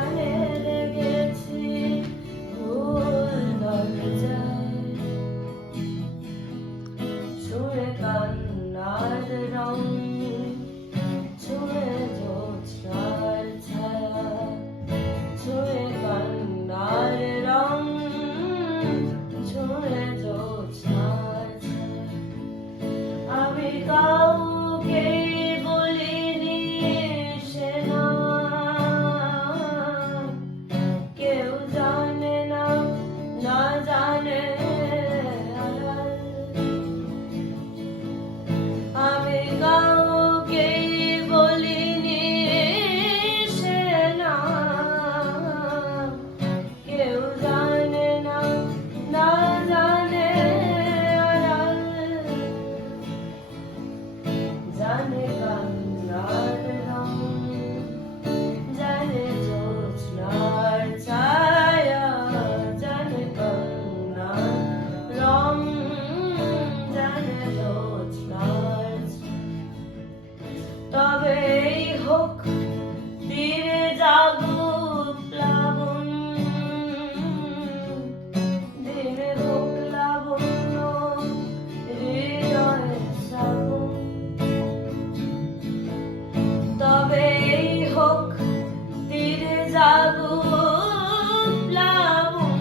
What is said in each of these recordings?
কোরানে লেগেছি ভুল দরজায়, ছুঁয়ে কান্নার রং, ছুঁয়ে জ্যোৎস্নার ছায়া, ছুঁয়ে কান্নার রং, ছুঁয়ে জ্যোৎস্নার ছায়া। আমি কাউকে বলিনি সে না, কেউ জানে না, না জানে আড়াল। আমি কাউকে বলিনি সে না, কেউ জানে না, না জানে আড়াল। জানে কান্নার রং, জানে জ্যোৎস্নার ছায়া, জানে কান্নার রং, জানে জ্যোৎস্নার ছায়া। তবেই হোক তীরে জাগুক প্লাবন, দিনে হোক লাবণ্য হৃদয়ে শ্রাবণ। তবেই হোক তীরে জাগুক প্লাবন,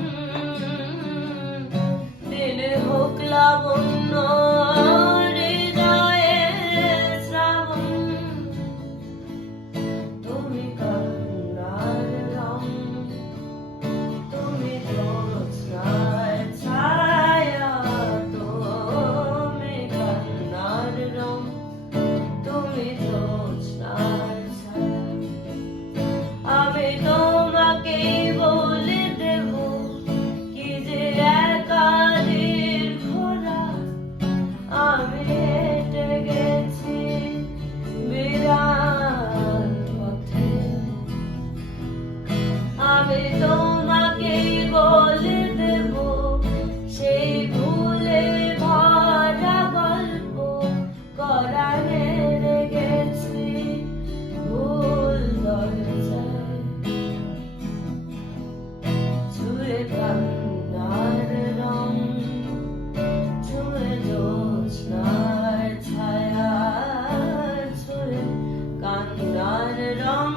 দিনে হোক লাবণ্য হৃদয়ে শ্রাবণ। তুমি কান্নার রং, তুমি জ্যোৎস্নার ছায়া, তুমি কান্নার রং, তুমি জ্যোৎস্নার ছায়া। আমি তোমাকে বলে দেব কি যে একাদির খোলা, আমি হেঁটে গেছি বিরাট পথে। আমি তোমাকে বলে দেব সেই ভুলে ভরা গল্প, কোরানে লেগেছি ভুল দরজায়, ছুঁয়ে কান্নার রং, ছুঁয়ে জ্যোৎস্নার ছায়া, ছুঁয়ে কান্নার রং।